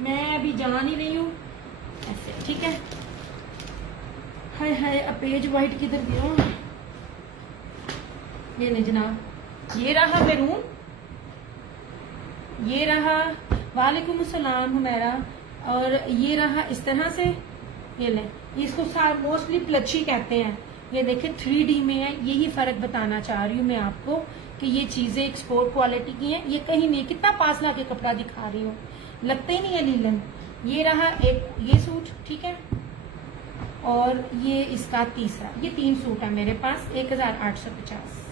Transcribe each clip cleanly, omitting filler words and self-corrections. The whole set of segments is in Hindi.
मैं अभी जा नहीं रही हूँ ऐसे, ठीक है। हाय हाय, अब पेज वाइट किधर गया? ये नहीं जनाब, ये रहा मैरून, ये रहा वालेकुम अस्सलाम हुमैरा, और ये रहा इस तरह से। ये ले, इसको मोस्टली प्लच्छी कहते हैं। ये देखे 3D में है, यही फर्क बताना चाह रही हूँ मैं आपको कि ये चीजें एक्सपोर्ट क्वालिटी की हैं। ये कहीं नहीं, कितना पास ला के कपड़ा दिखा रही हूँ, लगता ही नहीं है लीलन। ये रहा एक ये सूट, ठीक है, और ये इसका तीसरा। ये 3 सूट है मेरे पास, 1850।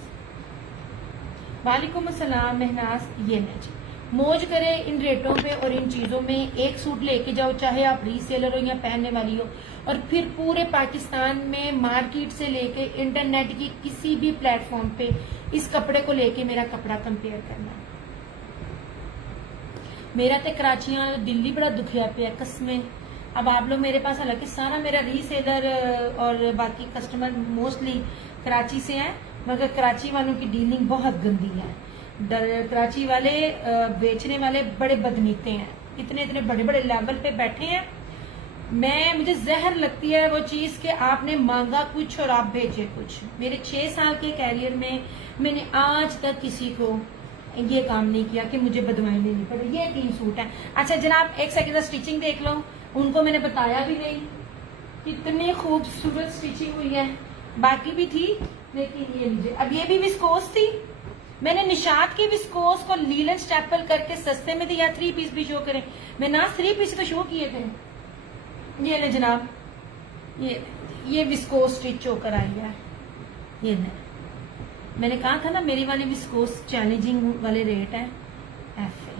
वालेकुम अस्सलाम महनाज। ये ले जी, मौज करे इन रेटों पे और इन चीजों में। एक सूट लेके जाओ, चाहे आप रीसेलर हो या पहनने वाली हो, और फिर पूरे पाकिस्तान में मार्केट से लेके इंटरनेट की किसी भी प्लेटफॉर्म पे इस कपड़े को लेके मेरा कपड़ा कंपेयर करना। मेरा तो कराचियां दिल्ली बड़ा दुखिया पे है कसमें। अब आप लोग मेरे पास, हालांकि सारा मेरा रीसेलर और बाकी कस्टमर मोस्टली कराची से है, मगर कराची वालों की डीलिंग बहुत गंदी है। कराची वाले बेचने वाले बड़े बदनीते हैं, इतने इतने बड़े बड़े लेवल पे बैठे हैं। मुझे जहर लगती है वो चीज कि आपने मांगा कुछ और आप भेजे कुछ। मेरे 6 साल के कैरियर में मैंने आज तक किसी को ये काम नहीं किया कि मुझे बदवाई लेनी पड़े। ये 3 सूट हैं। अच्छा जनाब, एक सेकंड स्टिचिंग देख लो, उनको मैंने बताया भी नहीं, कितनी खूबसूरत स्टिचिंग हुई है। बाकी भी थी, लेकिन ये लीजिए। अब ये भी विस्कोस थी, मैंने निशात की विस्कोस को लीलन स्टेपल करके सस्ते में दिया। 3 पीस भी शो करें, मैं ना 3 पीस तो शो किए थे। ये ले जनाब, ये विस्कोस स्टिच होकर आई है। ये नहीं, मैंने कहा था ना मेरी वाली विस्कोस चैलेंजिंग वाले रेट है। ऐसे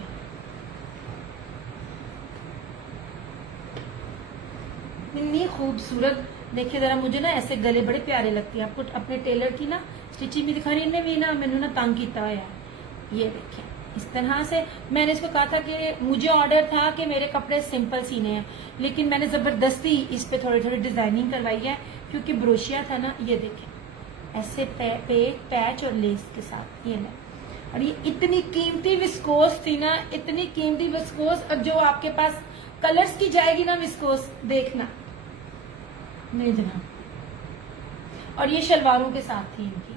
इतनी खूबसूरत, देखिए जरा, मुझे ना ऐसे गले बड़े प्यारे लगती है। आपको अपने टेलर की ना स्टिचिंग भी दिखानी, इनने भी ना मैंने ना तंग किया है। ये देखिए इस तरह से। मैंने इसको कहा था कि मुझे ऑर्डर था कि मेरे कपड़े सिंपल सीने हैं, लेकिन मैंने जबरदस्ती इस पे थोड़ी थोड़ी डिजाइनिंग करवाई है, क्योंकि ब्रोशिया था ना। ये देखें ऐसे पैच और लेस के साथ। ये नहीं, और ये इतनी कीमती विस्कोस थी ना, इतनी कीमती विस्कोस। अब जो आपके पास कलर्स की जाएगी ना विस्कोस, देखना नहीं जनाब। और ये शलवारों के साथ थी इनकी।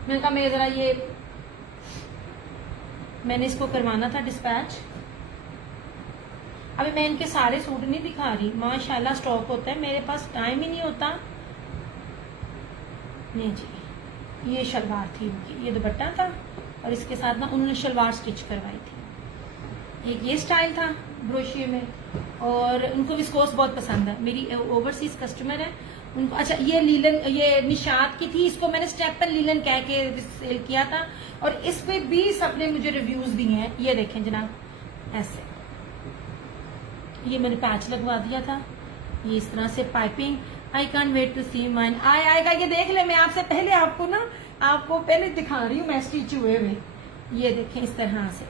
मैंने कहा मैं जरा ये, मैंने इसको करवाना था डिस्पैच। अभी मैं इनके सारे सूट नहीं दिखा रही, माशाल्लाह स्टॉक होता है, मेरे पास टाइम ही नहीं होता। नहीं जी, ये शलवार थी इनकी, ये दुपट्टा था, और इसके साथ ना उन्होंने शलवार स्टिच करवाई थी। एक ये स्टाइल था ब्रोशिये में, और उनको विस्कोस बहुत पसंद है। मेरी ओवरसीज कस्टमर है उनको। अच्छा ये लीलन, ये निशात की थी, इसको मैंने स्टेपल लीलन कह के सेल किया था, और इस पे भी सबने मुझे रिव्यूज दिए हैं। ये देखें जनाब ऐसे, ये मैंने पैच लगवा दिया था। ये इस तरह से piping. I can wait to see mine. आएगा, ये देख ले, मैं आपसे पहले आपको पहले दिखा रही हूँ मैं स्टिच हुए हुए। ये देखें इस तरह से,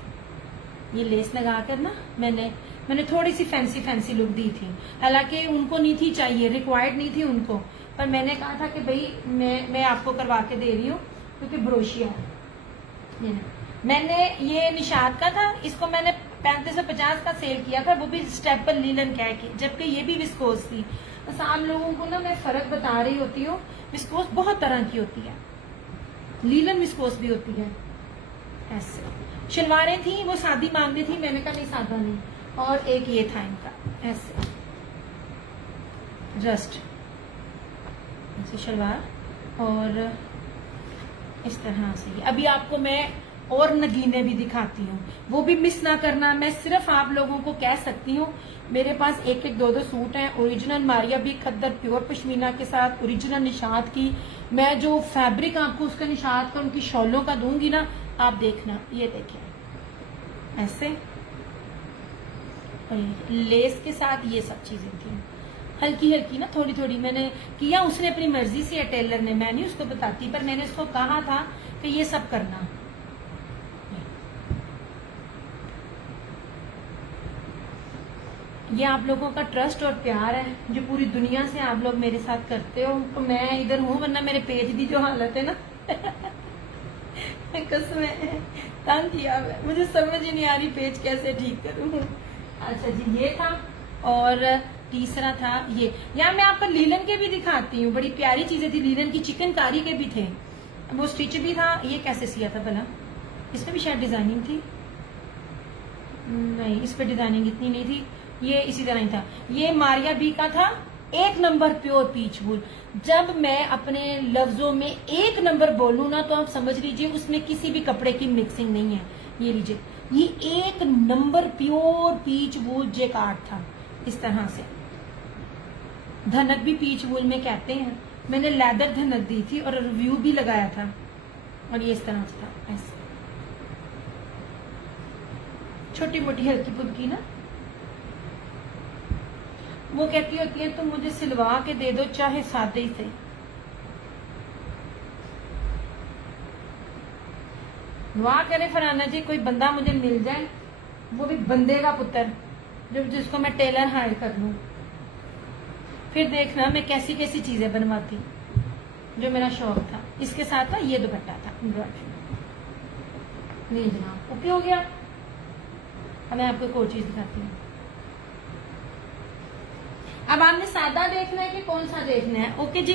ये लेस लगा कर ना मैंने थोड़ी सी फैंसी लुक दी थी। हालांकि उनको नहीं थी चाहिए, रिक्वायर्ड नहीं थी उनको, पर मैंने कहा था कि भाई मैं आपको करवा के दे रही हूँ, क्योंकि ब्रोशिया है। मैंने ये निशात का था, इसको मैंने 3550 का सेल किया था, वो भी स्टेपल लीलन कह के, जबकि ये भी विस्कोस थी। बस आप लोगों को ना मैं फर्क बता रही होती हूँ। विस्कोस बहुत तरह की होती है, लीलन विस्कोस भी होती है। ऐसे शलवारें थी, वो सादी मांगनी थी, मैंने कहा नहीं सादा नहीं। और एक ये था इनका ऐसे रस्ट, ऐसे शलवार, और इस तरह से। अभी आपको मैं और नगीने भी दिखाती हूँ, वो भी मिस ना करना। मैं सिर्फ आप लोगों को कह सकती हूँ, मेरे पास 1-2 सूट हैं। ओरिजिनल मारिया भी खद्दर प्योर पश्मीना के साथ, ओरिजिनल निशात की। मैं जो फैब्रिक आपको उसका निशात का, उनकी शॉलों का दूंगी ना, आप देखना। ये देखें ऐसे, लेस के साथ ये सब चीजें थी, हल्की हल्की ना, थोड़ी थोड़ी मैंने किया। उसने अपनी मर्जी से, टेलर ने, मैं नहीं उसको बताती, पर मैंने उसको कहा था कि ये सब करना। ये आप लोगों का ट्रस्ट और प्यार है जो पूरी दुनिया से आप लोग मेरे साथ करते हो, तो मैं इधर हूँ, वरना मेरे पेज की जो हालत है ना कसम तंग किया। मुझे समझ ही नहीं आ रही पेज कैसे ठीक करूँ। अच्छा जी, ये था। और तीसरा था ये। यहाँ मैं आपको लीलन के भी दिखाती हूँ, बड़ी प्यारी चीजें थी। लीलन की चिकनकारी के भी थे, वो स्टिच भी था। ये कैसे सिया था भला? इसमें भी शायद डिजाइनिंग थी, नहीं इस पे डिजाइनिंग इतनी नहीं थी। ये इसी तरह ही था। ये मारिया बी का था, 1 नंबर प्योर पीच वूल। जब मैं अपने लफ्जों में 1 नंबर बोलूं ना, तो आप समझ लीजिए उसमें किसी भी कपड़े की मिक्सिंग नहीं है। ये लीजिए, ये 1 नंबर प्योर पीच वूल जेकार्ड था, इस तरह से। धनक भी पीच वूल में कहते हैं। मैंने लेदर धनक दी थी और रिव्यू भी लगाया था। और ये इस तरह से था, ऐसे छोटी मोटी हल्की फुल्की ना। वो कहती होती है तुम मुझे सिलवा के दे दो, चाहे सादे ही से। दुआ करे फराना जी कोई बंदा मुझे मिल जाए, वो भी बंदे का पुत्र, जिसको मैं टेलर हायर कर लूं। फिर देखना मैं कैसी कैसी चीजें बनवाती, जो मेरा शौक था। इसके साथ ना ये दुपट्टा था नहीं जनाब, ओके हो गया। अब मैं आपको एक और चीज दिखाती हूँ। अब आपने सादा देखना है कि कौन सा देखना है? ओके जी।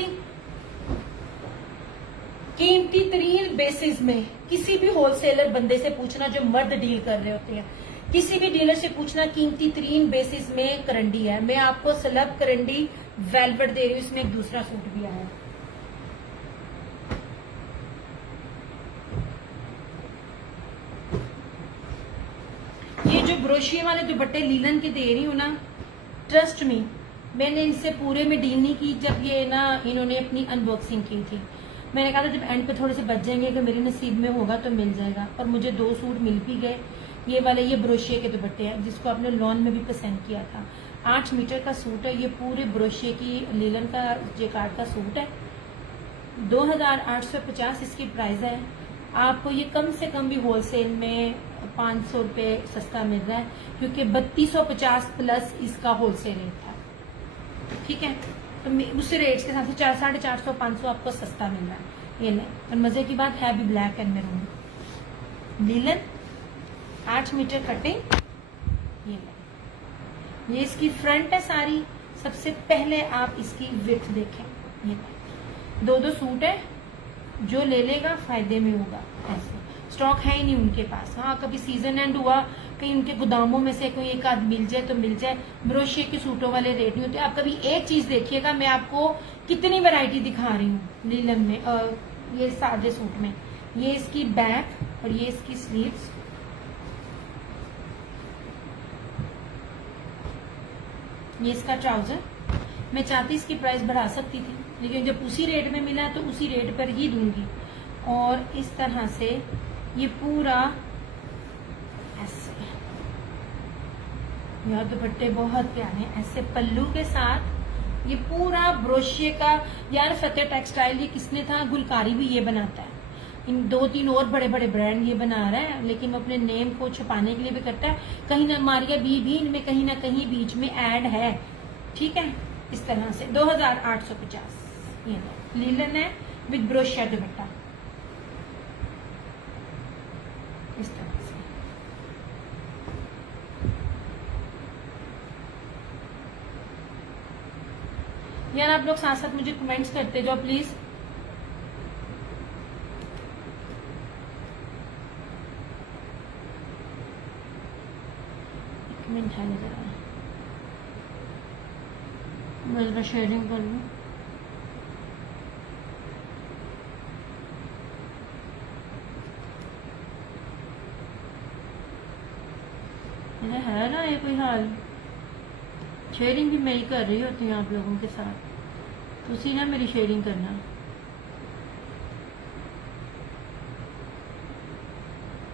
कीमती तरीन बेसिस में किसी भी होलसेलर बंदे से पूछना, जो मर्द डील कर रहे होते हैं, किसी भी डीलर से पूछना, कीमती तरीन बेसिस में करंडी है। मैं आपको सलब करंडी वेलवेट दे रही हूँ, इसमें एक दूसरा सूट भी आया है। ये जो ब्रोशिये वाले दुपट्टे लीलन के दे रही हूँ ना, ट्रस्ट मी, मैंने इनसे पूरे में डील नहीं की। जब ये ना इन्होंने अपनी अनबॉक्सिंग की थी, मैंने कहा था जब एंड पे थोड़े से बच जाएंगे कि मेरे नसीब में होगा तो मिल जाएगा। और मुझे 2 सूट मिल भी गए। ये वाले ये ब्रोशिये के दुपट्टे हैं, जिसको आपने लॉन में भी पसंद किया था। 8 मीटर का सूट है, ये पूरे ब्रोशिये की लीलन का जेकार्ड का सूट है। 2850 इसकी प्राइस है। आपको ये कम से कम भी होलसेल में 500 रुपये सस्ता मिल रहा है, क्योंकि 3250 प्लस इसका होलसेल रेट था। ठीक है, तो उस रेट के साथ 450 500 आपको सस्ता मिल रहा है। ये नहीं, और मजे की बात है भी ब्लैक एंड मैरून लीलन 8 मीटर कटिंग। ये इसकी फ्रंट है सारी। सबसे पहले आप इसकी विड्थ देखें। ये 2 सूट है, जो ले लेगा फायदे में होगा। ऐसे स्टॉक है ही नहीं उनके पास। हाँ, कभी सीजन एंड हुआ, कहीं उनके गोदामों में से कोई एक आध मिल जाए तो मिल जाए। ब्रोशिये के सूटों वाले रेट नहीं होते। आप कभी एक चीज देखिएगा, मैं आपको कितनी वैरायटी दिखा रही हूँ लीलन में, ये सादे सूट में। ये इसकी बैक और ये इसकी स्लीव्स। ये इसका ट्राउजर। मैं चाहती इसकी प्राइस बढ़ा सकती थी, लेकिन जब उसी रेट में मिला तो उसी रेट पर ही दूंगी। और इस तरह से ये पूरा ऐसे, यह दुपट्टे बहुत प्यारे हैं, ऐसे पल्लू के साथ। ये पूरा ब्रोशिये का। यार फतेह टेक्सटाइल, ये किसने था? गुलकारी भी ये बनाता है। इन 2-3 और बड़े बड़े ब्रांड ये बना रहा है, लेकिन वो अपने नेम को छुपाने के लिए भी करता है। कहीं ना मारिया बी भी इनमें कहीं ना कहीं बीच में ऐड है। ठीक है, इस तरह से 2850 ये लीलन है विद ब्रोशिया दुपट्टा, इस तरह से। यार आप लोग साथ साथ मुझे कमेंट्स करते जाओ प्लीज। एक मिनट है, जरा मैं शेयरिंग कर लूं। है ना ये कोई हाल? शेयरिंग भी मैं ही कर रही होती हूँ आप लोगों के साथ, तो उसी ना मेरी शेयरिंग करना।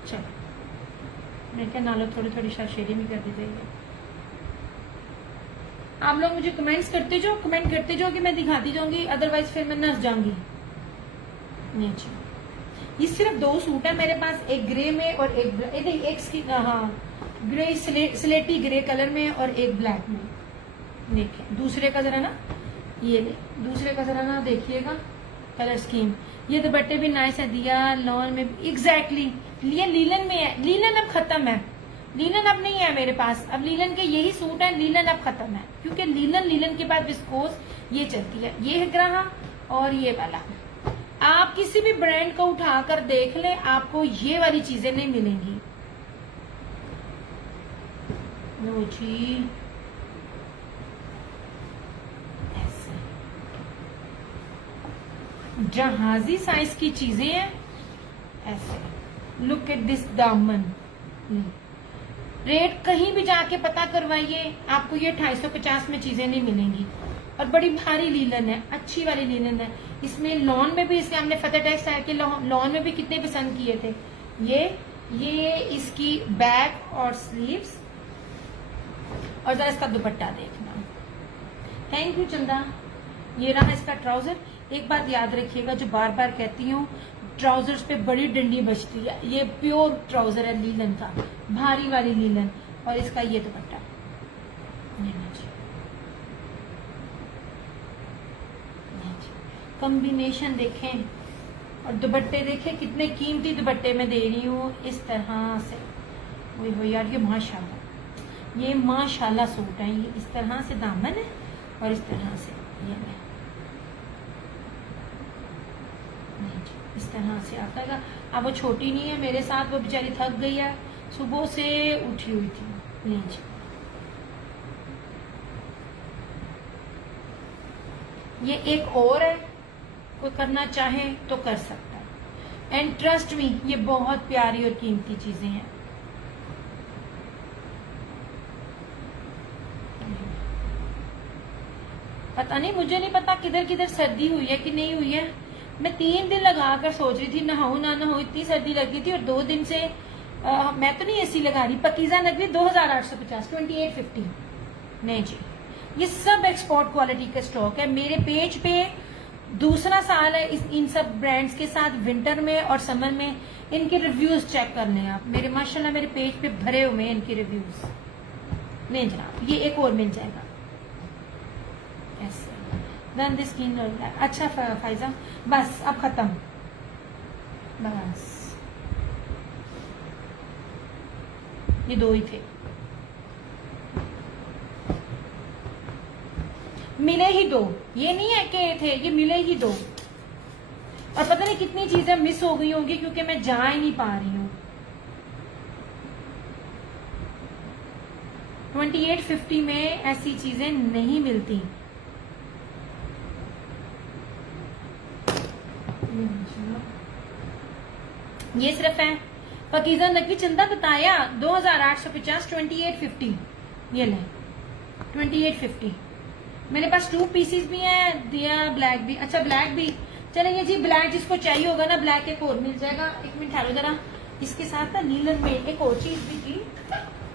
चलो मैं क्या नालों थोड़ी थोड़ी शेयरिंग भी कर दी जाएगी। आप लोग मुझे कमेंट्स करते जाओ, कमेंट करते जाओ कि मैं दिखाती जाऊंगी, अदरवाइज फिर मैं नस जाऊंगी। नहीं, ये सिर्फ 2 सूट है मेरे पास, एक ग्रे में और एक हाँ ग्रे स्लेटी ग्रे कलर में और एक ब्लैक में। देखिए दूसरे का जरा ना, ये दूसरे का जरा ना देखिएगा कलर स्कीम। ये दुपट्टे भी नाइस है, दिया लॉन में एग्जैक्टली। ये लीलन में है, लीलन अब खत्म है। लीलन अब नहीं है मेरे पास, अब लीलन के यही सूट है, लीलन अब खत्म है, क्योंकि लीलन के बाद विस्कोस ये चलती है, ये है ग्राहा और ये वाला। आप किसी भी ब्रांड को उठाकर देख लें, आपको ये वाली चीजें नहीं मिलेंगी। लो जी, ऐसे जहाजी साइज की चीजें हैं ऐसे। लुक एट दिस दामन। रेट कहीं भी जाके पता करवाइए, आपको ये 250 में चीजें नहीं मिलेंगी। और बड़ी भारी लीलन है, अच्छी वाली लीलन है। इसमें लॉन में भी, इसके हमने फतेह टेक्सटाइल के लॉन में भी कितने पसंद किए थे। ये इसकी बैक और स्लीव्स, और जरा इसका दुपट्टा देखना। थैंक यू चंदा। ये रहा इसका ट्राउजर। एक बात याद रखिएगा, जो बार बार कहती हूँ, ट्राउजर्स पे बड़ी डंडी बचती है। ये प्योर ट्राउजर है लीलन का, भारी वाली लीलन। और इसका ये दुपट्टा, कॉम्बिनेशन देखें और दुपट्टे देखें, कितने कीमती दुपट्टे मैं दे रही हूँ इस तरह से। वही हो यार, ये माशाल्लाह, ये माशाल्लाह सूट है। ये इस तरह से दामन है और इस तरह से ये है, इस तरह से आता है। अब वो छोटी नहीं है मेरे साथ, वो बेचारी थक गई है, सुबह से उठी हुई थी। लीजिए, ये एक और है, कोई करना चाहे तो कर सकता है। एंड ट्रस्ट मी, ये बहुत प्यारी और कीमती चीजें हैं। पता नहीं, मुझे नहीं पता किधर किधर सर्दी हुई है कि नहीं हुई है। मैं 3 दिन लगाकर सोच रही थी नहाऊं ना नहाऊं, इतनी सर्दी लगी थी। और 2 दिन से मैं तो नहीं एसी लगा रही। पकीजा नगरी 2850, 2850। नहीं जी, ये सब एक्सपोर्ट क्वालिटी का स्टॉक है। मेरे पेज पे दूसरा साल है इन सब ब्रांड्स के साथ। विंटर में और समर में इनके रिव्यूज चेक कर लें आप। मेरे माशाल्लाह मेरे पेज पे भरे हुए हैं इनके रिव्यूज। नहीं जनाब, ये एक और मिल जाएगा ऐसे। Then this skin. अच्छा फायजा, बस अब खत्म, बस ये 2 ही थे। मिले ही 2, ये नहीं है कि थे, ये मिले ही 2। और पता नहीं कितनी चीजें मिस हो गई होंगी क्योंकि मैं जा ही नहीं पा रही हूँ। 2850 में ऐसी चीजें नहीं मिलती। ये सिर्फ है पकीजा नकवी। चंदा बताया 2850, 2850। ये ले 2850। मेरे पास 2 पीसीस भी हैं, दिया ब्लैक भी। अच्छा ब्लैक भी चलेंगे जी। ब्लैक जिसको चाहिए होगा ना, ब्लैक एक और मिल जाएगा। 1 मिनट ठहरो जरा। इसके साथ ना नीलन में एक और चीज भी थी,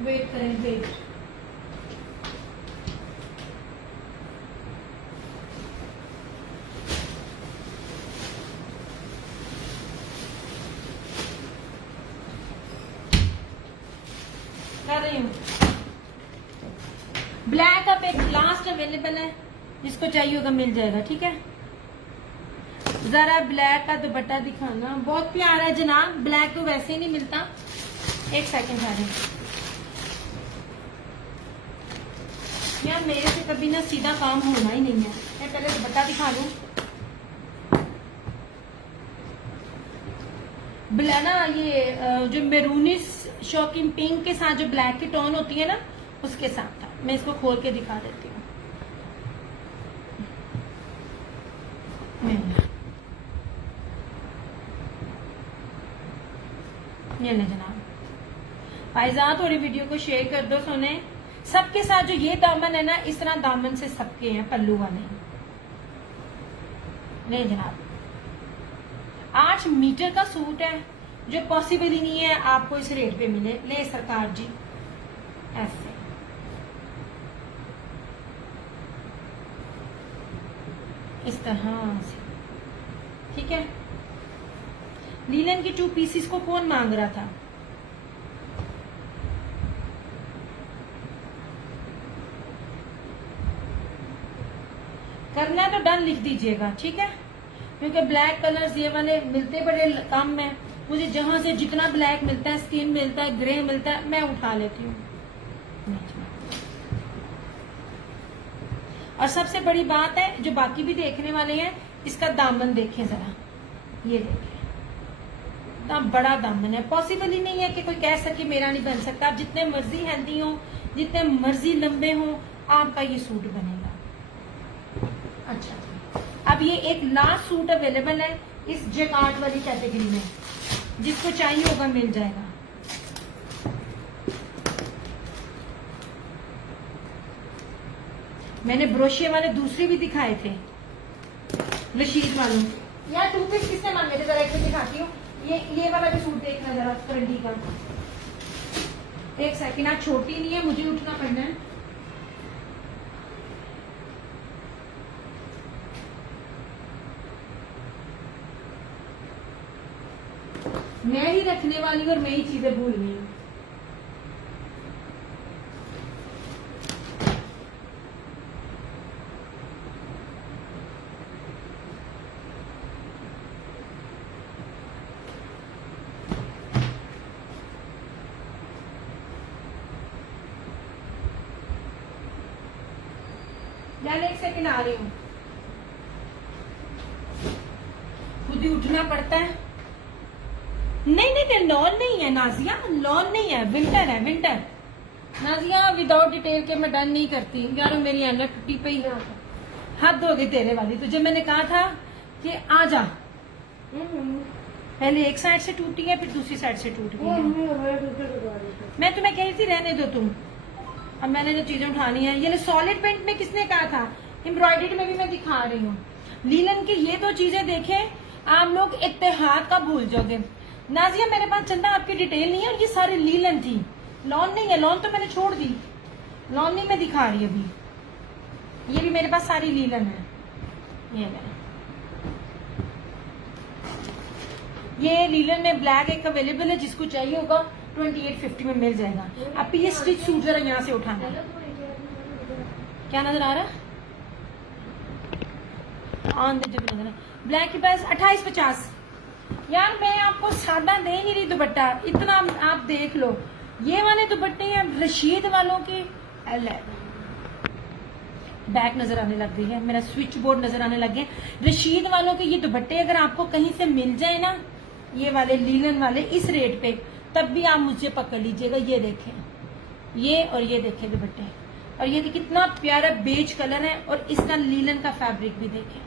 वेट करें, वेट। कर रही हूँ। ब्लैक अब एक लास्ट अवेलेबल है, जिसको चाहिए होगा मिल जाएगा, ठीक है। जरा ब्लैक का दुपट्टा दिखाना, बहुत प्यारा है जनाब। ब्लैक तो वैसे ही नहीं मिलता। 1 सेकेंड आ रहे यार, मेरे से कभी ना सीधा काम होना ही नहीं है। मैं पहले दुपट्टा दिखा लूं। ना ये जो मेरूनिस शॉकिंग पिंक के साथ जो ब्लैक की टोन होती है ना, उसके साथ था। मैं इसको खोल के दिखा देती हूँ। ये ले जनाब। फायजा थोड़ी वीडियो को शेयर कर दो। सोने सबके साथ जो ये दामन है ना, इस तरह दामन से सबके हैं पल्लू वाले। ले जनाब, 8 मीटर का सूट है, जो पॉसिबल ही नहीं है आपको इस रेट पे मिले। ले सरकार जी, ऐसे इस तरह से, ठीक है। लीलन की 2 पीसीस को कौन मांग रहा था? करना है तो डन लिख दीजिएगा, ठीक है। क्योंकि ब्लैक कलर्स ये वाले मिलते बड़े कम है। मुझे जहां से जितना ब्लैक मिलता है, स्किन मिलता है, ग्रे मिलता है, मैं उठा लेती हूँ। और सबसे बड़ी बात है, जो बाकी भी देखने वाले हैं, इसका दामन देखें जरा, ये देखें, इतना बड़ा दामन है। पॉसिबल ही नहीं है कि कोई कह सके मेरा नहीं बन सकता। आप जितने मर्जी हेल्दी हो, जितने मर्जी लंबे हो, आपका ये सूट बनेगा। अच्छा, अब ये एक लास्ट सूट अवेलेबल है इस जैकार्ड वाली कैटेगरी में, जिसको चाहिए होगा मिल जाएगा। मैंने ब्रोशिया वाले दूसरे भी दिखाए थे, रशीद वालों। यार 2 पीस किसने मांगे थे, जरा एक दिखाती हूँ। ये वाला भी सूट देखना जरा, फ्रंटी का। एक सेकंड, आज छोटी नहीं है, मुझे उठना पड़ना है। मैं ही रखने वाली और मैं ही चीजें भूल गई हूँ। यार एक सेकंड, आ रही हूँ। खुद ही उठना पड़ता है। नहीं नहीं नहीं, लॉन नहीं है नाजिया, लॉन नहीं है, विंटर है, विंटर। नाजिया विदाउट डिटेल के मैं डन नहीं करती यार, मेरी एनक टूटी पे ही हद हो गई तेरे वाली। तुझे मैंने कहा था कि आ जा, पहले एक साइड से टूटी है, फिर दूसरी साइड से टूट गई है। मैं तुम्हें कह रही थी रहने दो तुम, अब मैंने जो चीजें उठानी है। ये सॉलिड पेंट में किसने कहा था, एम्ब्रॉयडरी में भी मैं दिखा रही हूँ। लीलन की ये 2 चीजें देखें, आप लोग इत्तेहाद का भूल जाओगे। नाजिया मेरे पास चंदा आपकी डिटेल नहीं है, और ये सारी लीलन थी, लॉन नहीं है। लॉन तो मैंने छोड़ दी, लॉन नहीं मैं दिखा रही अभी। ये भी मेरे पास सारी लीलन है। ये लीलन में ब्लैक एक अवेलेबल है, जिसको चाहिए होगा 2850 में मिल जाएगा। अब ये स्टिच सूट जरा यहाँ से उठाना, क्या नजर आ रहा है, ऑन द नजर। ब्लैक के पास 2850। यार मैं आपको सादा दे नहीं रही दुपट्टा, इतना आप देख लो। ये वाले दुपट्टे हैं रशीद वालों के, बैक नजर आने लग गई है, मेरा स्विच बोर्ड नजर आने लग गया। रशीद वालों के ये दुपट्टे अगर आपको कहीं से मिल जाए ना, ये वाले लीलन वाले इस रेट पे, तब भी आप मुझे पकड़ लीजिएगा। ये देखें, ये और ये देखें दुपट्टे, और ये कितना प्यारा बेज कलर है, और इसका लीलन का फैब्रिक भी देखें।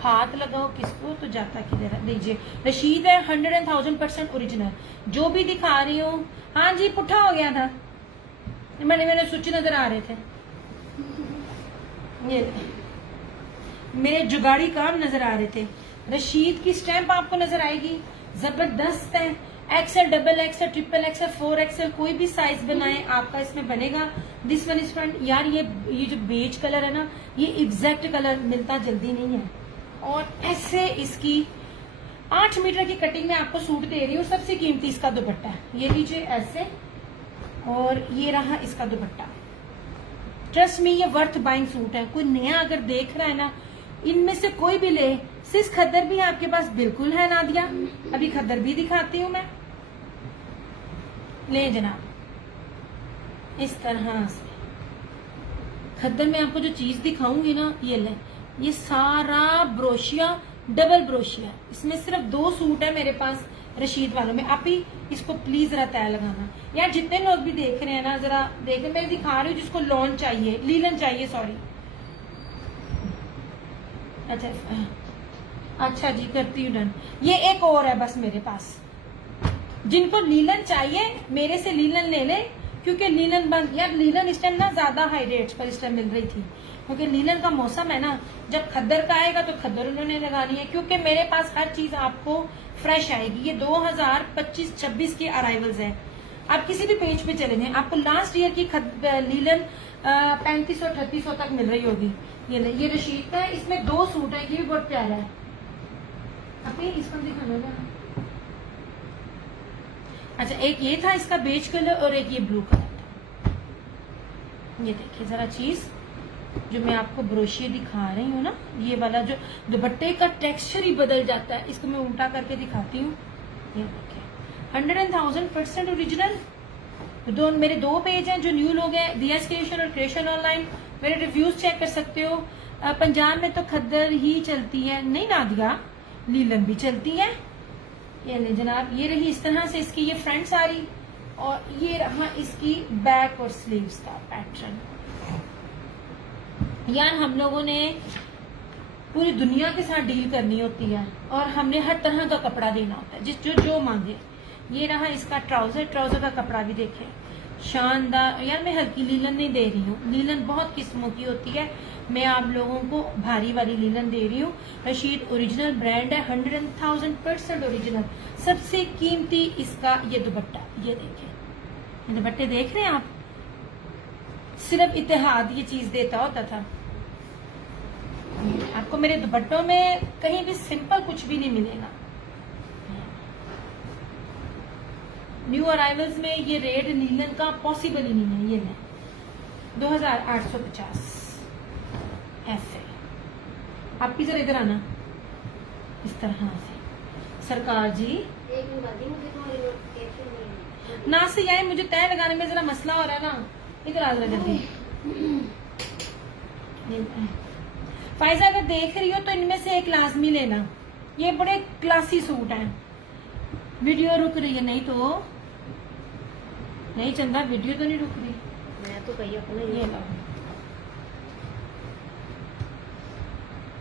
हाथ लगाओ किसको तो जाता किधर है। दीजिए, रशीद है 100,000% ओरिजिनल, जो भी दिखा रही हूँ। हाँ जी, पुट्ठा हो गया था, मैंने स्विच नजर आ रहे थे, ये मेरे जुगाड़ी काम नजर आ रहे थे। रशीद की स्टैंप आपको नजर आएगी, जबरदस्त है। XL, double XL, triple XL, 4XL, कोई भी साइज बनाए आपका इसमें बनेगा। This one is front. यार ये जो बेज कलर है ना, ये एग्जैक्ट कलर मिलता जल्दी नहीं है, और ऐसे इसकी 8 मीटर की कटिंग में आपको सूट दे रही हूँ। सबसे कीमती इसका दुपट्टा है, ये लीजिए ऐसे, और ये रहा इसका दुपट्टा। ट्रस्ट मी, ये वर्थ बाइंग सूट है। कोई नया अगर देख रहा है ना, इनमें से कोई भी ले। सिस खद्दर भी आपके पास बिल्कुल है नादिया, अभी खद्दर भी दिखाती हूँ मैं। ले जनाब, इस तरह से खद्दर में आपको जो चीज दिखाऊंगी ना, ये ले, ये सारा ब्रोशिया, डबल ब्रोशिया। इसमें सिर्फ 2 सूट है मेरे पास रशीद वालों में। आप ही इसको प्लीज जरा तय लगाना। यार जितने लोग भी देख रहे हैं ना, जरा देख, मैं दिखा रही हूँ जिसको लॉन चाहिए, लीलन चाहिए, सॉरी। अच्छा जी, करती हूँ डन। ये एक और है बस मेरे पास, जिनको लीलन चाहिए मेरे से लीलन ले ले, क्योंकि लीलन बंद। यार लीलन इस टाइम ना ज्यादा हाई रेट्स पर इस टाइम मिल रही थी, क्योंकि लीलन का मौसम है ना। जब खद्दर का आएगा तो खद्दर उन्होंने लगानी है, क्योंकि मेरे पास हर चीज आपको फ्रेश आएगी। ये 2025-26 की अराइवल्स है। आप किसी भी पेज पे चले जाएं, आपको लास्ट ईयर की लीलन 3500-3800 तक मिल रही होगी। ये रशीद का है, इसमें 2 सूट है, ये भी बहुत प्यारा है। अभी इसको दिखाना। अच्छा, एक ये था इसका बेज कलर, और एक ये ब्लू कलर था। ये देखिए जरा चीज, जो मैं आपको ब्रोशिये दिखा रही हूँ ना, ये वाला जो दुपट्टे का टेक्सचर ही बदल जाता है। इसको मैं उल्टा करके दिखाती हूँ। ये देखिए 100,000% ओरिजिनल। मेरे 2 पेज हैं, जो न्यू लोग हैं, दिया क्रिएशन और क्रिएशन ऑनलाइन, मेरे रिव्यूज चेक कर सकते हो। पंजाब में तो खद्दर ही चलती है, नहीं नादिया, लीलन भी चलती है। ये ले जनाब, ये रही इस तरह से इसकी ये फ्रंट साड़ी, और ये रहा इसकी बैक और स्लीव्स का पैटर्न। यार हम लोगों ने पूरी दुनिया के साथ डील करनी होती है और हमने हर तरह का कपड़ा देना होता है, जिस जो मांगे। ये रहा इसका ट्राउजर, ट्राउजर का कपड़ा भी देखें, शानदार। यार मैं हल्की लीलन नहीं दे रही हूँ, लीलन बहुत किस्मों की होती है, मैं आप लोगों को भारी वाली लीलन दे रही हूँ। रशीद ओरिजिनल ब्रांड है, 100,000% ओरिजिनल। सबसे कीमती इसका ये दुपट्टा, ये देखें, दुपट्टे देख रहे हैं आप, सिर्फ इत्तेहाद ये चीज देता होता था। आपको मेरे दुपट्टों में कहीं भी सिंपल कुछ भी नहीं मिलेगा। न्यू अराइवल्स में ये रेट लीलन का पॉसिबल ही नहीं है। ये है 2,850 ऐसे। आप की जरा इधर आना, इस तरह से। सरकार जी ना से आए, मुझे तय लगाने में जरा मसला हो रहा है ना, इधर आ जरा जल्दी। फायजा अगर देख रही हो तो इनमें से एक लाजमी लेना, ये बड़े क्लासी सूट हैं। वीडियो रुक रही है, नहीं तो नहीं चंदा, वीडियो तो नहीं रुक रही। मैं तो कही अपना ये लो।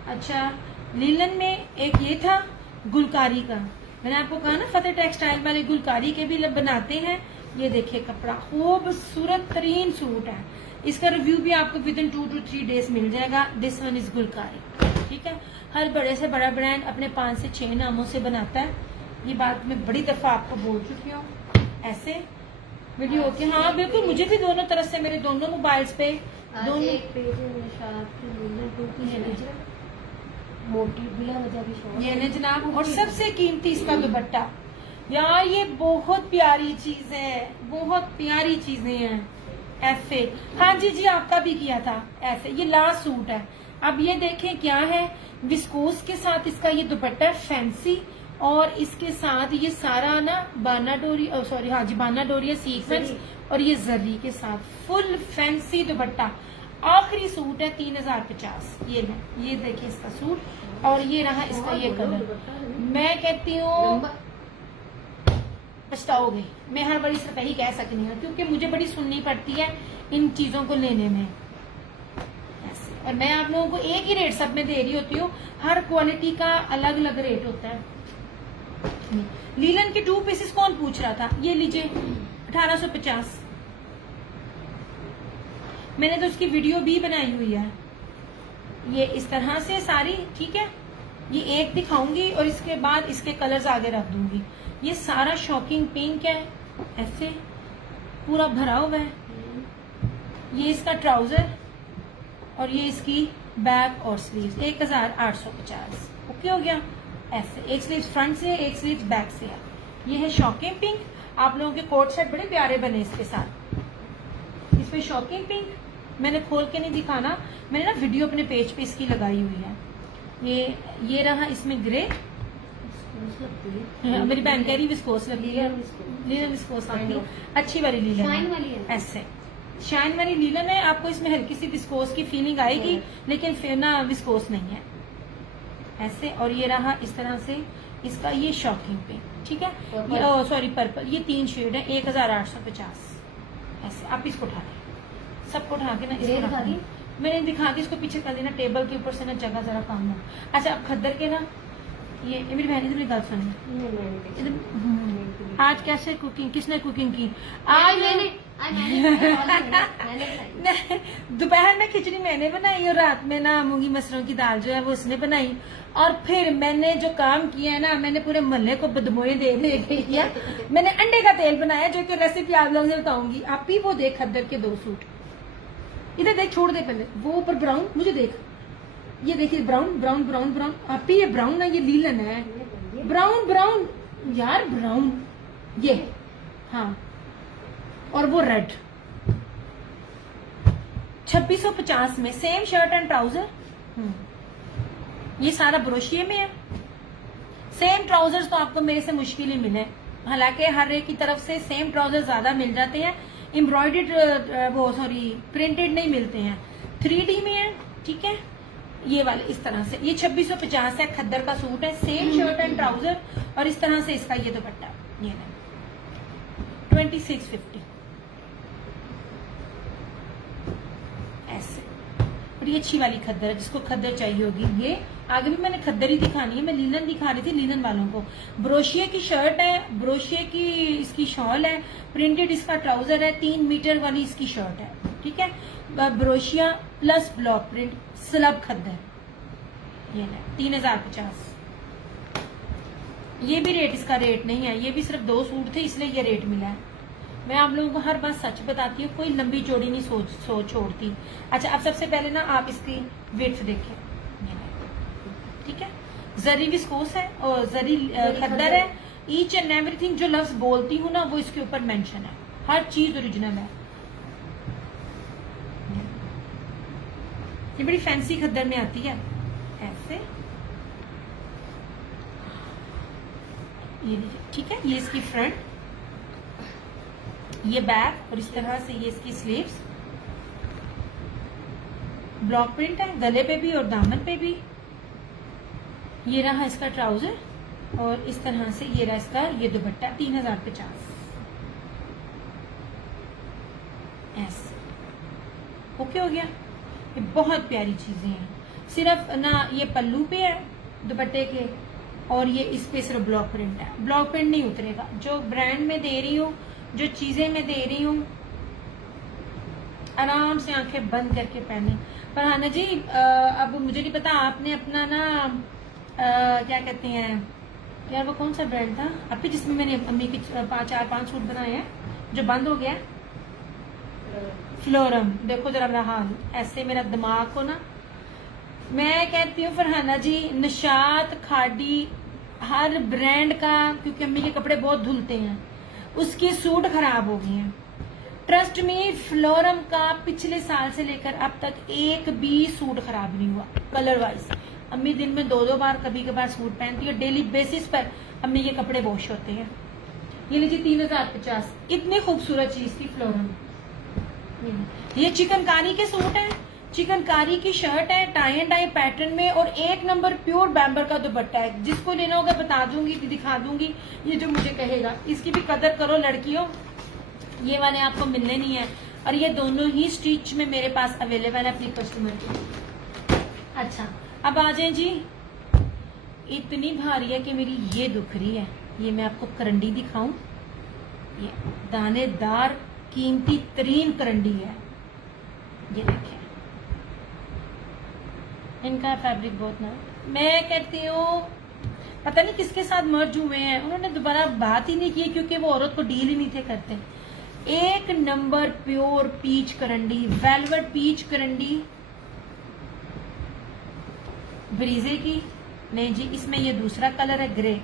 अच्छा, लीलन में एक ये था गुलकारी का, मैंने आपको कहा ना फतेह टेक्सटाइल वाले गुलकारी के भी बनाते हैं। ये देखिए कपड़ा खूबसूरत तरीन सूट है, इसका रिव्यू भी आपको विद इन 2 to 3 डेज मिल जाएगा। दिस वन इज गुलकारी, ठीक है। हर बड़े से बड़ा ब्रांड अपने 5 से 6 नामों से बनाता है, ये बात मैं बड़ी दफा आपको बोल चुकी हूँ। ऐसे वीडियो ओके, हाँ बिल्कुल, मुझे भी दोनों तरफ से, मेरे दोनों मोबाइल्स पे दोनों मोटी बिला वजह की शॉर्ट ये ने जनाब। और सबसे कीमती इसका दुपट्टा, यार ये बहुत प्यारी चीज है, बहुत प्यारी चीजें हैं। ऐसे, हाँ जी जी आपका भी किया था ऐसे। ये लास्ट सूट है। अब ये देखें क्या है, विस्कोस के साथ इसका ये दुपट्टा फैंसी, और इसके साथ ये सारा ना बाना डोरी, सॉरी हाँ जी बाना डोरी सीक्वेंस, और ये जरी के साथ फुल फैंसी दुपट्टा। आखिरी सूट है 3,050। ये देखिए इसका सूट, और ये रहा इसका ये कलर। मैं कहती हूँ पछताओगे, मैं हर बारी सिर्फ यही कह सकती हूँ, क्योंकि मुझे बड़ी सुननी पड़ती है इन चीजों को लेने में। ऐसे, और मैं आप लोगों को एक ही रेट सब में दे रही होती हूँ, हर क्वालिटी का अलग अलग रेट होता है। लीलन के 2 पीसेस कौन पूछ रहा था, ये लीजिए 1850। मैंने तो उसकी वीडियो भी बनाई हुई है। ये इस तरह से सारी, ठीक है। ये एक दिखाऊंगी और इसके बाद इसके कलर्स आगे रख दूंगी। ये सारा शॉकिंग पिंक है, ऐसे पूरा भरा हुआ है। ये इसका ट्राउजर, और ये इसकी बैक और स्लीव्स 1,850। ओके हो गया। ऐसे एक स्लीव फ्रंट से, एक स्लीव बैक से है। ये है शॉकिंग पिंक। आप लोगों के कोट सेट बड़े प्यारे बने इसके साथ। इसमें शॉकिंग पिंक मैंने खोल के नहीं दिखाना, मैंने ना वीडियो अपने पेज पे इसकी लगाई हुई है। ये रहा इसमें ग्रे, मेरी बहन कह रही विस्कोस लगी है, लीलन विस्कोस लगती है, अच्छी वाली लीलन है। ऐसे शाइन वाली लीलन है, आपको इसमें हल्की सी विस्कोस की फीलिंग आएगी, लेकिन फिर ना विस्कोस नहीं है। ऐसे, और ये रहा इस तरह से इसका ये शॉकिंग पे, ठीक है। ये सॉरी पर्पल, ये 3 शेड है, 1,850। ऐसे आप इसको उठा लें, सबको उठा के ना इसको मैंने दिखा के इसको पीछे कर देना, टेबल के ऊपर से ना जगह जरा कम हो। अच्छा अब खद्दर के ना, ये मेरी बहन इधर गल सुनी, आज कैसे कुकिंग, किसने कुकिंग की? आज मैंने दोपहर में खिचड़ी मैंने बनाई, और रात में ना मूंगी मसरों की दाल जो है वो उसने बनाई। और फिर मैंने जो काम किया है ना, मैंने पूरे मोहल्ले को बदबोए दे दिया। मैंने अंडे का तेल बनाया, जो कि रेसिपी आप लोगों से बताऊंगी। आप ही वो देख खद्दर के 2 सूट, इधर देख, छोड़ दे पहले वो ऊपर ब्राउन, मुझे देख, ये देखिए ब्राउन ब्राउन ब्राउन ब्राउन। आप ही ये ब्राउन ना, ये लीलन है, ब्राउन ब्राउन यार, ब्राउन ये, हाँ, और वो रेड। 2650 में सेम शर्ट एंड ट्राउजर। ये सारा ब्रोशिये में है। सेम ट्राउजर्स तो आपको मेरे से मुश्किल ही मिले, हालांकि हर एक की तरफ से सेम ट्राउजर ज्यादा मिल जाते हैं, एम्ब्रॉयडर्ड प्रिंटेड नहीं मिलते हैं। 3D में है, ठीक है, ये वाले इस तरह से। ये 2650 है, खद्दर का सूट है, सेम शर्ट एंड ट्राउजर, और इस तरह से इसका ये दुपट्टा, ये 2650 ऐसे। और ये अच्छी वाली खद्दर है, जिसको खद्दर चाहिए होगी। ये आगे भी मैंने खद्दर ही दिखानी है, मैं लीलन दिखा रही थी लीलन वालों को। ब्रोशिये की शर्ट है, ब्रोशिये की इसकी शॉल है, प्रिंटेड इसका ट्राउजर है, 3 मीटर वाली इसकी शर्ट है, ठीक है। ब्रोशिया प्लस ब्लॉक प्रिंट स्लब खद्दर, ये 3050। ये भी रेट, इसका रेट नहीं है, ये भी सिर्फ 2 सूट थे इसलिए ये रेट मिला है। मैं आप लोगों को हर बात सच बताती हूँ, कोई लंबी चौड़ी नहीं सोच छोड़ती। अच्छा, अब सबसे पहले ना आप इसकी विड्थ देखें, ठीक है। जरी विस्कोस है और जरी खद्दर है। ईच एंड एवरीथिंग जो लफ्ज बोलती हूँ ना वो इसके ऊपर मेंशन है, हर चीज ओरिजिनल है। ये बड़ी फैंसी खद्दर में आती है ऐसे, ये ठीक है। ये इसकी फ्रंट, ये बैक, और इस तरह से ये इसकी स्लीव्स। ब्लॉक प्रिंट है गले पे भी और दामन पे भी। ये रहा इसका ट्राउजर, और इस तरह से ये रहा इसका ये दुपट्टा 3050 ऐसे। ओके हो गया। ये बहुत प्यारी चीजें हैं, सिर्फ ना ये पल्लू पे है दुपट्टे के, और ये इस पे सिर्फ ब्लॉक प्रिंट है। ब्लॉक प्रिंट नहीं उतरेगा। जो ब्रांड में दे रही हूँ, जो चीजें मैं दे रही हूँ, आराम से आंखें बंद करके पहने। पर हाँ ना जी, अब मुझे नहीं पता आपने अपना ना क्या कहते हैं यार, वो कौन सा ब्रांड था अभी जिसमें मैंने अम्मी के 4-5 सूट बनाए हैं जो बंद हो गया? फ्लोरम। देखो जरा मेरा हाल, ऐसे मेरा दिमाग को ना, मैं कहती हूँ फरहाना जी, निशात, खादी, हर ब्रांड का, क्योंकि अम्मी के कपड़े बहुत धुलते हैं, उसके सूट खराब हो गए हैं। ट्रस्ट में, फ्लोरम का पिछले साल से लेकर अब तक एक भी सूट खराब नहीं हुआ कलर वाइज। अम्मी दिन में 2-2 बार कभी कभार सूट पहनती है, डेली बेसिस पर अम्मी के कपड़े वॉश होते हैं। ये लीजिए 3050, इतनी खूबसूरत चीज थी फ्लोरम। ये चिकनकारी के सूट है, चिकनकारी की शर्ट है, टाई एंड डाई पैटर्न में, और 1 नंबर प्योर बैम्बर का दुपट्टा है। जिसको लेना होगा बता दूंगी, दिखा दूंगी, ये जो मुझे कहेगा। इसकी भी कदर करो लड़कियों, ये वाले आपको मिलने नहीं है, और ये दोनों ही स्टिच में मेरे पास अवेलेबल है अपनी कस्टमर के। अच्छा, अब आ जाए जी। इतनी भारी है कि मेरी ये दुख रही है। ये मैं आपको करंडी दिखाऊं, ये दानेदार कीमती तरीन करंडी है, ये देखें। इनका फैब्रिक बहुत ना, मैं कहती हूँ पता नहीं किसके साथ मर्ज हुए हैं, उन्होंने दोबारा बात ही नहीं की, क्योंकि वो औरत को डील ही नहीं थे करते। 1 नंबर प्योर पीच करंडी, वेलवेट पीच करंडी, ब्रीजे की। नहीं जी, इसमें ये दूसरा कलर है ग्रे।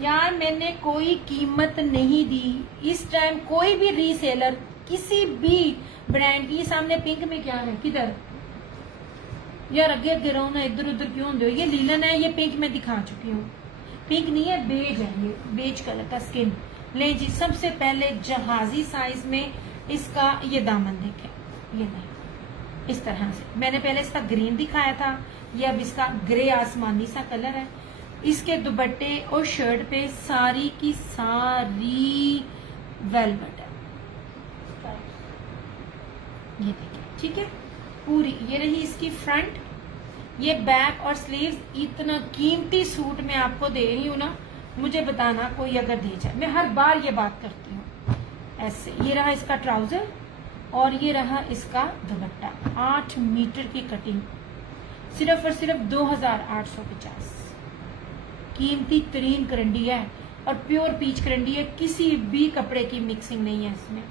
यार मैंने कोई कीमत नहीं दी इस टाइम, कोई भी रीसेलर किसी भी ब्रांड की। सामने पिंक में क्या है, किधर यार, आगे आगे रहो ना, इधर उधर क्यों दो। ये लीलन है, ये पिंक में दिखा चुकी हूँ। पिंक नहीं है, बेज है, ये बेज कलर का स्किन। ले जी, सबसे पहले जहाजी साइज में इसका ये दामन देखें, ये नहीं, इस तरह से। मैंने पहले इसका ग्रीन दिखाया था, ये अब इसका ग्रे आसमानी सा कलर है। इसके दुपट्टे और शर्ट पे सारी की सारी वेलवेट है, ये देखिए, ठीक है पूरी। ये रही इसकी फ्रंट, ये बैक और स्लीव्स। इतना कीमती सूट मैं आपको दे रही हूँ ना, मुझे बताना कोई अगर दे जाए। मैं हर बार ये बात करती हूँ ऐसे। ये रहा इसका ट्राउजर, और ये रहा इसका दुपट्टा। 8 मीटर की कटिंग, सिर्फ और सिर्फ 2850। कीमती तरीन करंडी है, और प्योर पीच करंडी है, किसी भी कपड़े की मिक्सिंग नहीं है इसमें।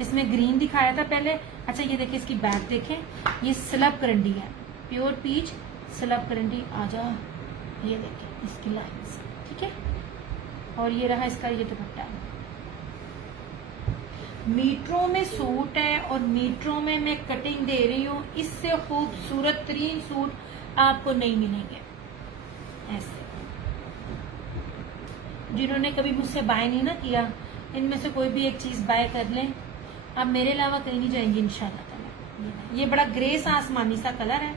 इसमें ग्रीन दिखाया था पहले। अच्छा, ये देखिए इसकी बैक देखें, ये स्लब करंडी है, प्योर पीच स्लब करंडी। आजा, ये देखिए इसकी लाइंस, ठीक है। और ये रहा इसका ये दुपट्टा। मीटरों में सूट है और मीटरों में मैं कटिंग दे रही हूँ। इससे खूबसूरत तरीन सूट आपको नहीं मिलेंगे। ऐसे जिन्होंने कभी मुझसे बाय नहीं ना किया, इनमें से कोई भी एक चीज बाय कर लें, आप मेरे अलावा कहीं नहीं जाएंगे इंशाल्लाह ताला। ये बड़ा ग्रे सा आसमानी सा कलर है।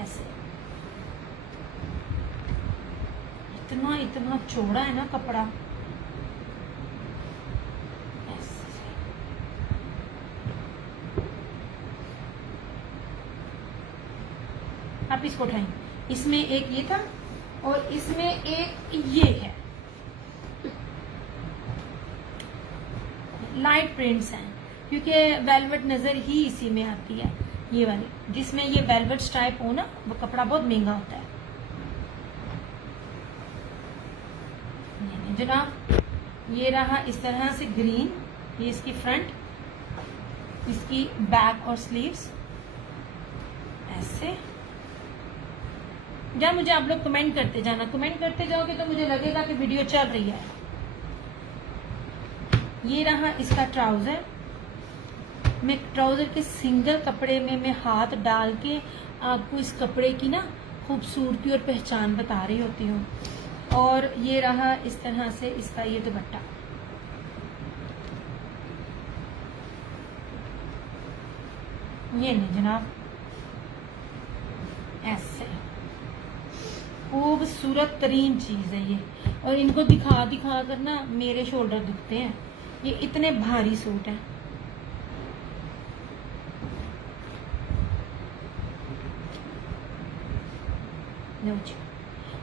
ऐसे इतना इतना चौड़ा है ना कपड़ा। ऐसे आप इसको उठाएं। इसमें एक ये था और इसमें एक ये है। लाइट प्रिंट्स हैं क्योंकि वेलवेट नजर ही इसी में आती है। ये वाली जिसमें ये वेलवेट स्ट्राइप हो ना, वो कपड़ा बहुत महंगा होता है। जनाब ये रहा इस तरह से ग्रीन, ये इसकी फ्रंट, इसकी बैक और स्लीव्स। ऐसे मुझे आप लोग कमेंट करते जाना, कमेंट करते जाओगे तो मुझे लगेगा कि वीडियो चल रही है। ये रहा इसका ट्राउजर। मैं ट्राउजर के सिंगल कपड़े में मैं हाथ डाल के आपको इस कपड़े की ना खूबसूरती और पहचान बता रही होती हूँ। और ये रहा इस तरह से इसका ये दुपट्टा। ये नहीं जनाब, ऐसे खूबसूरत तरीन चीज है ये। और इनको दिखा दिखा कर ना मेरे शोल्डर दुखते हैं, ये इतने भारी सूट है।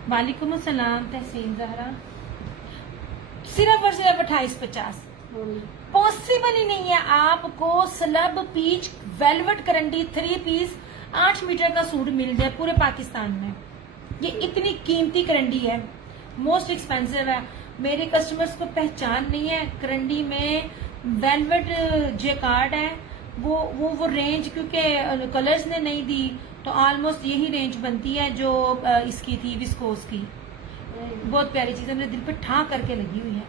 वालेकुम अस्सलाम तहसीन जहरा। सिर्फ और सिर्फ 2850। पॉसिबल ही नहीं है आपको स्लब पीच वेलवेट करंडी 3 पीस 8 मीटर का सूट मिल जाए पूरे पाकिस्तान में। ये इतनी कीमती करंडी है, मोस्ट एक्सपेंसिव है। मेरे कस्टमर्स को पहचान नहीं है करंडी में वेलवेट जेकार्ड है। वो रेंज क्योंकि कलर्स ने नहीं दी तो ऑलमोस्ट यही रेंज बनती है जो इसकी थी विस्कोस की। बहुत प्यारी चीज है, मेरे दिल पे ठा करके लगी हुई है।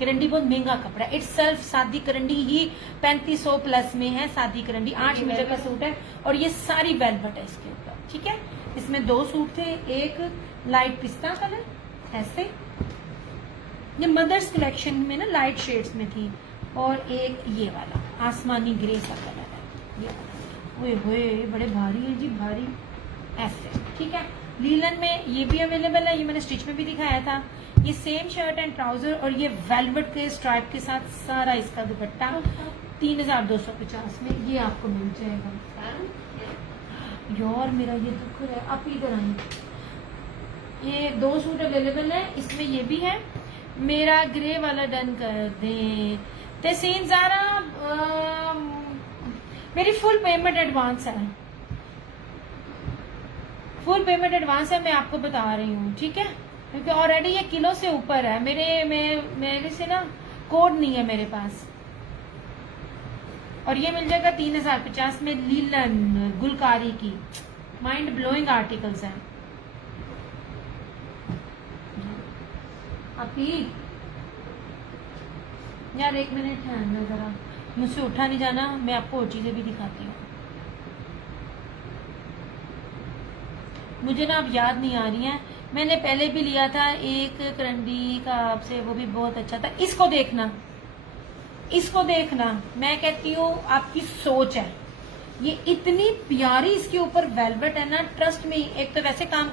करंडी बहुत महंगा कपड़ा है। इट्स सेल्फ सादी करंडी ही 3500 प्लस में है। सादी करंडी 8 मीटर का सूट है और ये सारी वेलवेट है इसके ऊपर। ठीक है, इसमें 2 सूट थे, एक लाइट पिस्ता कलर ऐसे, ये मदर्स कलेक्शन में ना लाइट शेड्स में थी, और एक ये वाला आसमानी ग्रे सा कलर है। ये ओए होए बड़े भारी है जी, भारी ऐसे। ठीक है, लीलन में ये भी अवेलेबल है, ये मैंने स्टिच में भी दिखाया था। ये सेम शर्ट एंड ट्राउजर और ये वेलवेट के स्ट्राइप के साथ सारा इसका दुपट्टा 3250 में ये आपको मिल जाएगा। यार मेरा ये दुख है, आप इधर आइए। ये 2 सूट अवेलेबल है, इसमें ये भी है। मेरा ग्रे वाला डन कर दें तहसीन ज़ारा। मेरी फुल पेमेंट एडवांस है, फुल पेमेंट एडवांस है, मैं आपको बता रही हूँ। ठीक है, क्योंकि ऑलरेडी ये किलो से ऊपर है। मेरे से ना कोड नहीं है मेरे पास। और ये मिल जाएगा 3050 में लीलन गुलकारी की। माइंड ब्लोइंग आर्टिकल्स हैं। अपी यार 1 मिनट ठहरना जरा, मुझसे उठा नहीं जाना, मैं आपको और चीजें भी दिखाती हूँ। मुझे ना अब याद नहीं आ रही है, मैंने पहले भी लिया था एक करंडी का आपसे, वो भी बहुत अच्छा था। इसको देखना, इसको देखना, मैं कहती हूँ आपकी सोच है। ये इतनी प्यारी इसके ऊपर वेलवेट है ना, ट्रस्ट में। एक तो वैसे काम